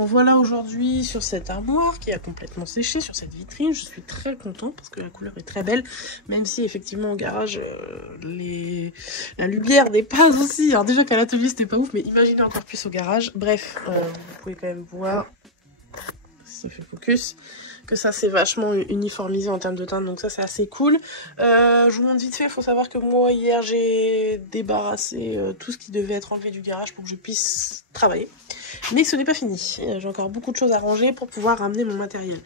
Bon voilà aujourd'hui sur cette armoire qui a complètement séché, sur cette vitrine. Je suis très contente parce que la couleur est très belle. Même si effectivement au garage, la lumière n'est pas aussi... Alors déjà qu'à l'atelier c'était pas ouf, mais imaginez encore plus au garage. Bref, vous pouvez quand même voir, si on fait focus, que ça c'est vachement uniformisé en termes de teinte, donc ça c'est assez cool. Je vous montre vite fait, il faut savoir que moi hier j'ai débarrassé tout ce qui devait être enlevé du garage pour que je puisse travailler. Mais ce n'est pas fini, j'ai encore beaucoup de choses à ranger pour pouvoir ramener mon matériel.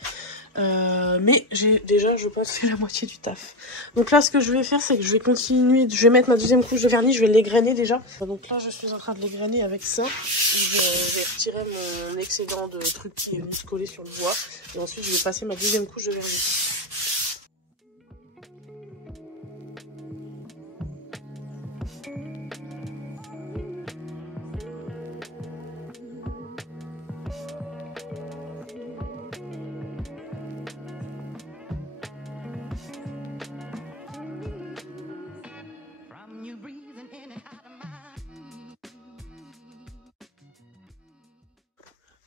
Mais j'ai déjà, je pense, fait la moitié du taf. Donc là, ce que je vais faire, c'est que je vais continuer, je vais mettre ma deuxième couche de vernis, je vais l'égrainer déjà. Donc là, je suis en train de l'égrainer avec ça. Je vais retirer mon excédent de trucs qui est juste collé sur le bois. Et ensuite, je vais passer ma deuxième couche de vernis.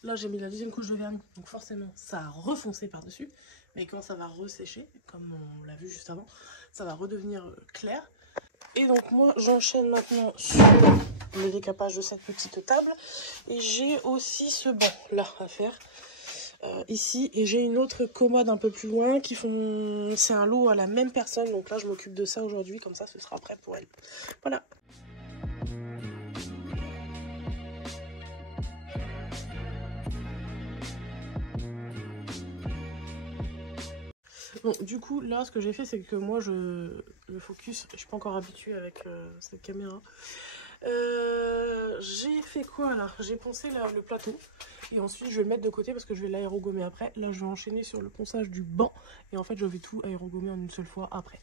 Là, j'ai mis la deuxième couche de vernis, donc forcément, ça a refoncé par-dessus. Mais quand ça va ressécher, comme on l'a vu juste avant, ça va redevenir clair. Et donc moi, j'enchaîne maintenant sur le décapage de cette petite table. Et j'ai aussi ce banc-là à faire, ici. Et j'ai une autre commode un peu plus loin qui font... C'est un lot à la même personne, donc là, je m'occupe de ça aujourd'hui, comme ça, ce sera prêt pour elle. Voilà. Bon, du coup, là, ce que j'ai fait, c'est que moi, le focus, je suis pas encore habituée avec cette caméra. J'ai fait quoi, là? J'ai poncé le plateau. Et ensuite, je vais le mettre de côté parce que je vais l'aérogommer après. Là, je vais enchaîner sur le ponçage du banc. Et en fait, je vais tout aérogommer en une seule fois après.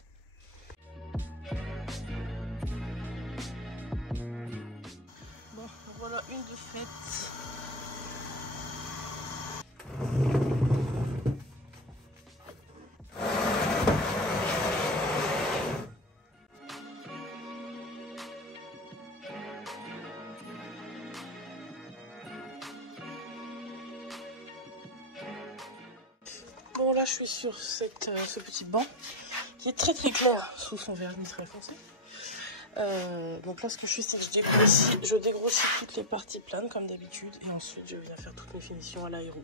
Bon, voilà une de faite. Bon, là, je suis sur ce petit banc qui est très clair sous son vernis très foncé. Donc là, ce que je fais, c'est que je dégrossis toutes les parties planes comme d'habitude. Et ensuite, je viens faire toutes mes finitions à l'aéro.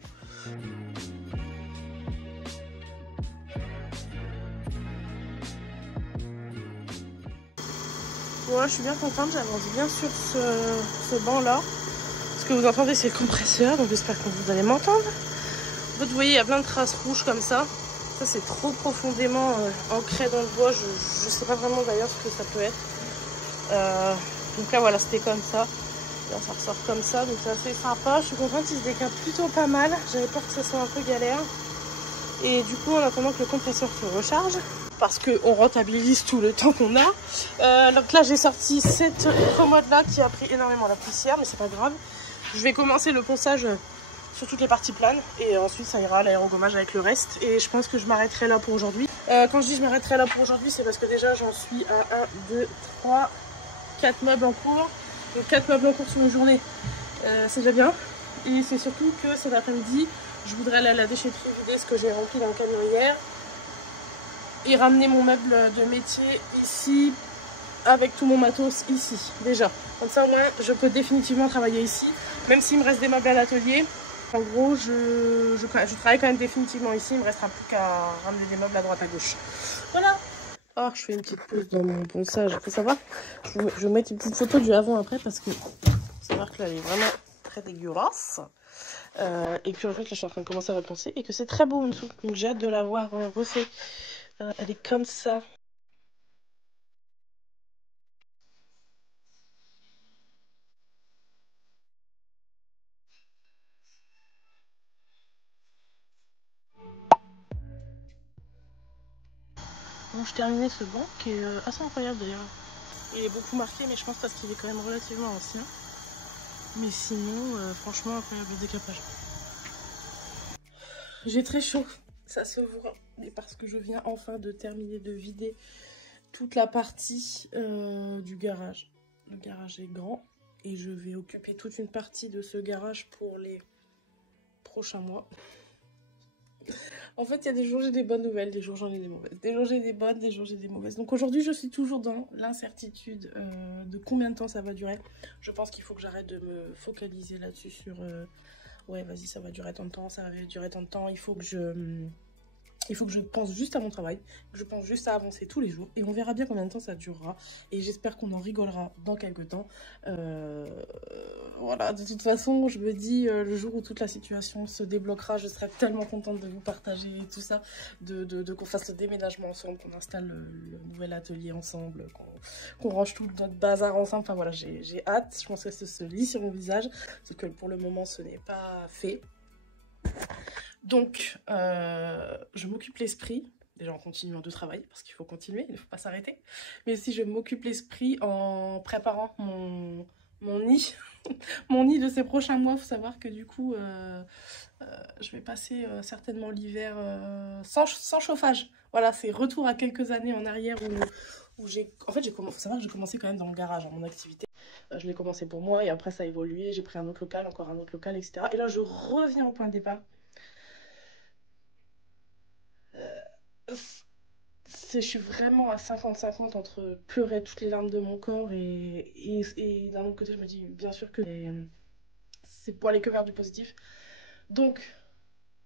Voilà, je suis bien contente, j'avance bien sur ce banc-là. Ce que vous entendez, c'est le compresseur, donc j'espère que vous allez m'entendre. Vous voyez, il y a plein de traces rouges comme ça. Ça, c'est trop profondément ancré dans le bois. Je sais pas vraiment d'ailleurs ce que ça peut être. Donc là, voilà, c'était comme ça. Là, ça ressort comme ça, donc c'est assez sympa. Je suis contente, il se décape plutôt pas mal. J'avais peur que ça soit un peu galère. Et du coup, en attendant que le compresseur se recharge, parce qu'on rentabilise tout le temps qu'on a. Donc là, j'ai sorti cette commode-là qui a pris énormément la poussière, mais c'est pas grave. Je vais commencer le ponçage sur toutes les parties planes et ensuite ça ira à l'aérogommage avec le reste. Et je pense que je m'arrêterai là pour aujourd'hui. Quand je dis je m'arrêterai là pour aujourd'hui, c'est parce que déjà j'en suis à 1, 2, 3, 4 meubles en cours. Donc 4 meubles en cours sur une journée, c'est déjà bien. Et c'est surtout que cet après-midi, je voudrais aller à la déchetterie vider ce que j'ai rempli dans le camion hier et ramener mon meuble de métier ici avec tout mon matos ici déjà. Comme ça au moins je peux définitivement travailler ici, même s'il me reste des meubles à l'atelier. En gros je travaille quand même définitivement ici, il me restera plus qu'à ramener des meubles à droite à gauche. Voilà. Oh, je fais une petite pause dans mon ponçage, faut savoir, je vais mettre une petite photo du avant après parce que faut savoir que là elle est vraiment très dégueulasse. Et que en fait là je suis en train de commencer à repenser et que c'est très beau en dessous, donc j'ai hâte de la voir refait. Elle est comme ça. Bon, je terminais ce banc qui est assez incroyable d'ailleurs. Il est beaucoup marqué, mais je pense parce qu'il est quand même relativement ancien. Mais sinon, franchement, incroyable le décapage. J'ai très chaud, ça se voit. Mais parce que je viens enfin de terminer de vider toute la partie du garage. Le garage est grand et je vais occuper toute une partie de ce garage pour les prochains mois. En fait, il y a des jours j'ai des bonnes nouvelles, des jours j'en ai des mauvaises. Des jours j'ai des bonnes, des jours j'ai des mauvaises. Donc aujourd'hui, je suis toujours dans l'incertitude de combien de temps ça va durer. Je pense qu'il faut que j'arrête de me focaliser là-dessus sur... ouais, vas-y, ça va durer tant de temps, ça va durer tant de temps. Il faut que je pense juste à mon travail, que je pense juste à avancer tous les jours et on verra bien combien de temps ça durera et j'espère qu'on en rigolera dans quelques temps. Voilà, de toute façon, je me dis le jour où toute la situation se débloquera, je serai tellement contente de vous partager tout ça, qu'on fasse le déménagement ensemble, qu'on installe le nouvel atelier ensemble, qu'on range tout notre bazar ensemble. Enfin voilà, j'ai hâte, je pense que ça se lit sur mon visage, parce que pour le moment ce n'est pas fait. Donc, je m'occupe l'esprit, déjà en continuant de travailler, parce qu'il faut continuer, il ne faut pas s'arrêter. Mais aussi, je m'occupe l'esprit en préparant mon nid, mon nid de ces prochains mois. Il faut savoir que du coup, je vais passer certainement l'hiver sans chauffage. Voilà, c'est retour à quelques années en arrière où j'ai... En fait, faut savoir que j'ai commencé quand même dans le garage, mon activité. Je l'ai commencé pour moi et après ça a évolué. J'ai pris un autre local, encore un autre local, etc. Et là, je reviens au point de départ. Je suis vraiment à 50-50 entre pleurer toutes les larmes de mon corps et d'un autre côté, je me dis bien sûr que c'est pour aller que vers du positif. Donc,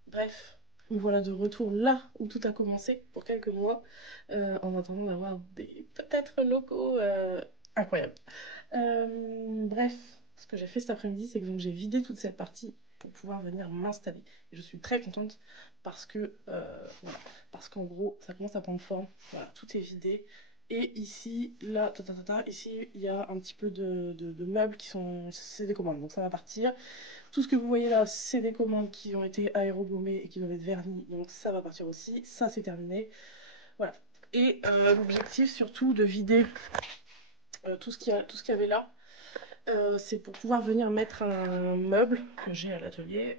bref, me voilà de retour là où tout a commencé pour quelques mois, en attendant d'avoir des peut-être locaux incroyables. Bref, ce que j'ai fait cet après-midi, c'est que j'ai vidé toute cette partie pour pouvoir venir m'installer. Et je suis très contente parce que, voilà, parce qu'en gros, ça commence à prendre forme. Voilà, tout est vidé. Et ici, là, ici, il y a un petit peu de meubles qui sont... C'est des commandes, donc ça va partir. Tout ce que vous voyez là, c'est des commandes qui ont été aérogommées et qui doivent être vernies, donc ça va partir aussi. Ça, c'est terminé. Voilà. Et l'objectif, surtout, de vider tout ce qu'il y avait là, c'est pour pouvoir venir mettre un meuble que j'ai à l'atelier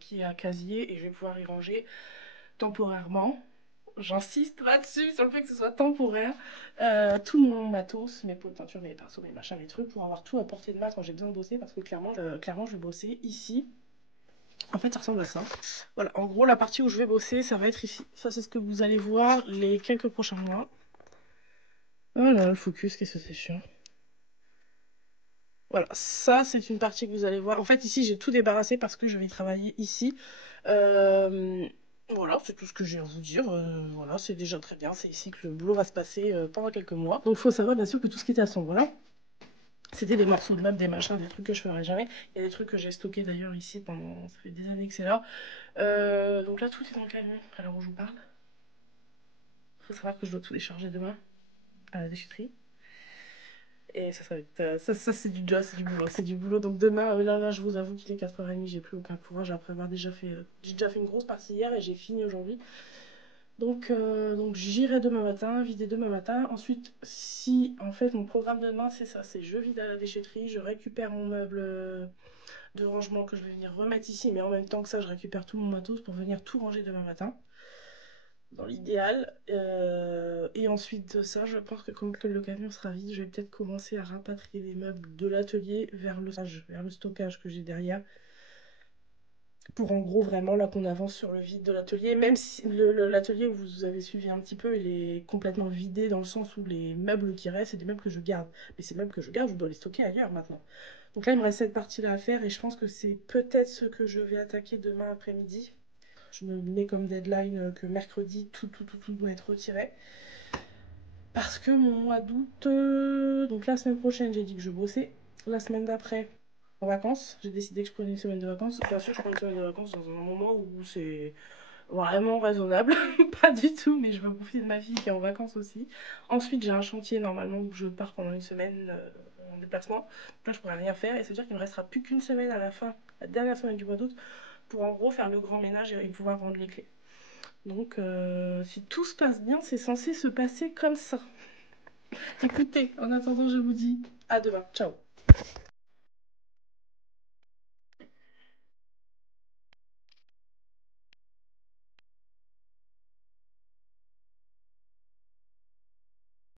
qui est un casier et je vais pouvoir y ranger temporairement. J'insiste là-dessus sur le fait que ce soit temporaire. Tout mon matos, mes pots de peinture, mes pinceaux, mes machins, mes trucs, pour avoir tout à portée de main quand j'ai besoin de bosser parce que clairement, je vais bosser ici. En fait, ça ressemble à ça. Voilà, en gros, la partie où je vais bosser, ça va être ici. Ça, c'est ce que vous allez voir les quelques prochains mois. Voilà, le focus, qu'est-ce que c'est chiant. Voilà, ça c'est une partie que vous allez voir. En fait, ici j'ai tout débarrassé parce que je vais travailler ici. Voilà, c'est tout ce que j'ai à vous dire. Voilà, c'est déjà très bien. C'est ici que le boulot va se passer pendant quelques mois. Donc il faut savoir bien sûr que tout ce qui était à cet endroit-là, c'était des morceaux de meubles, des machins, des trucs que je ferai jamais. Il y a des trucs que j'ai stockés d'ailleurs ici pendant... Ça fait des années que c'est là. Donc là, tout est dans le camion à l'heure où je vous parle. Il faut savoir que je dois tout décharger demain à la déchetterie. Et ça c'est du job, c'est du boulot. C'est du boulot. Donc demain, là, je vous avoue qu'il est 4h30, j'ai plus aucun courage après avoir déjà fait... j'ai déjà fait une grosse partie hier et j'ai fini aujourd'hui. Donc j'irai demain matin, vider demain matin. Ensuite, si en fait mon programme de demain c'est ça, c'est je vide à la déchetterie, je récupère mon meuble de rangement que je vais venir remettre ici, mais en même temps que ça, je récupère tout mon matos pour venir tout ranger demain matin. Dans l'idéal. Et ensuite de ça, je pense que quand le camion sera vide, je vais peut-être commencer à rapatrier les meubles de l'atelier vers le stockage que j'ai derrière. Pour en gros vraiment là qu'on avance sur le vide de l'atelier. Même si l'atelier, vous avez suivi un petit peu, il est complètement vidé dans le sens où les meubles qui restent, c'est des meubles que je garde. Mais ces meubles que je garde, je dois les stocker ailleurs maintenant. Donc là, il me reste cette partie-là à faire et je pense que c'est peut-être ce que je vais attaquer demain après-midi. Je me mets comme deadline que mercredi, tout doit être retiré. Parce que mon mois d'août, donc la semaine prochaine, j'ai dit que je bossais. La semaine d'après, en vacances, j'ai décidé que je prenais une semaine de vacances. Bien sûr, je prends une semaine de vacances dans un moment où c'est vraiment raisonnable. Pas du tout, mais je veux profiter de ma fille qui est en vacances aussi. Ensuite, j'ai un chantier normalement où je pars pendant une semaine en déplacement. Là, je pourrais rien faire et ça veut dire qu'il me restera plus qu'une semaine à la fin, la dernière semaine du mois d'août, pour en gros faire le grand ménage et pouvoir rendre les clés. Donc, si tout se passe bien, c'est censé se passer comme ça. Écoutez, en attendant, je vous dis à demain. Ciao.